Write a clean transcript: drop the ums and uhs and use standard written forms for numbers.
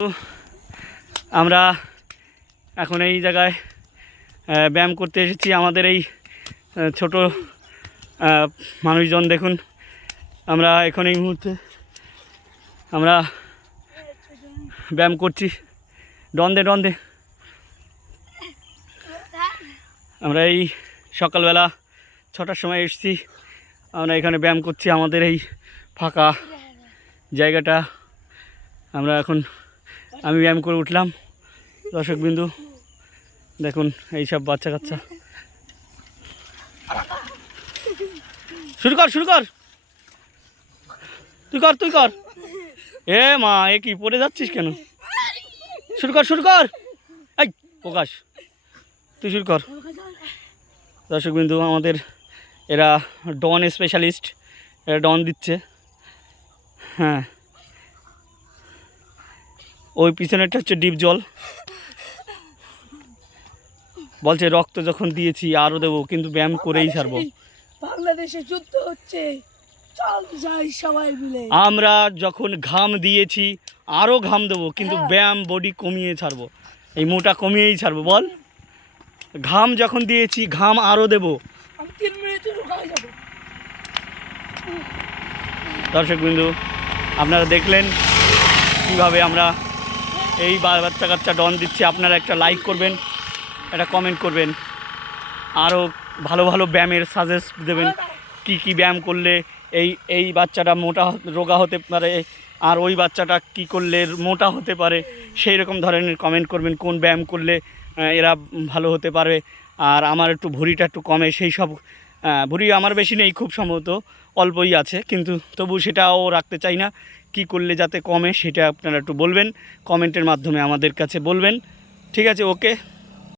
তো আমরা এখন এই জায়গায় ব্যায়াম করতে এসেছি। আমাদের এই ছোট মানুষজন দেখুন, আমরা এখন এই মুহূর্তে আমরা ব্যায়াম করছি। ডন্দে আমরা এই সকালবেলা 6টার সময় এসেছি। আমরা এখানে ব্যায়াম করছি আমাদের এই ফাঁকা জায়গাটা। আমি ব্যায়াম করে উঠলাম। দর্শকবিন্দু দেখুন, এইসব বাচ্চা কাচ্চা। শুরু কর তুই কর। এ মা, এ কি পড়ে যাচ্ছিস কেন? শুরু কর। এই প্রকাশ, তুই শুরু কর। দর্শকবিন্দু, আমাদের এরা ডন স্পেশালিস্ট, এরা ডন দিচ্ছে। হ্যাঁ, ওই পিছনেরটা হচ্ছে ডিপ জল। বলছে রক্ত যখন দিয়েছি আরও দেবো, কিন্তু ব্যায়াম করেই ছাড়বো। বাংলাদেশে যুদ্ধ হচ্ছে, চল যাই সবাই মিলে। আমরা যখন ঘাম দিয়েছি আরও ঘাম দেবো, কিন্তু ব্যায়াম বডি কমিয়ে ছাড়বো, এই মোটা কমিয়েই ছাড়বো। বল, ঘাম যখন দিয়েছি ঘাম আরও দেবো। আমি 3 মিনিটে ঢুকাই যাবো। দর্শকবিন্দু, আপনারা দেখলেন কীভাবে আমরা এই বাচ্চা কাচ্চা ডন দিচ্ছি। আপনারা একটা লাইক করবেন, একটা কমেন্ট করবেন, আরও ভালো ভালো ব্যায়ামের সাজেস্ট দেবেন। কি ব্যায়াম করলে এই বাচ্চাটা রোগা হতে পারে, আর ওই বাচ্চাটা কি করলে মোটা হতে পারে, সেই রকম ধরনের কমেন্ট করবেন। কোন ব্যায়াম করলে এরা ভালো হতে পারে। আর আমার একটু ভুঁড়িটা একটু কমে, সেই সব ভুঁড়ি আমার বেশি নেই, খুব সম্ভবত অল্পই আছে, কিন্তু তবু সেটাও রাখতে চাই না। কি করলে যাতে কমে সেটা আপনারা একটু বলবেন, কমেন্টের মাধ্যমে আমাদের কাছে বলবেন। ঠিক আছে, ওকে।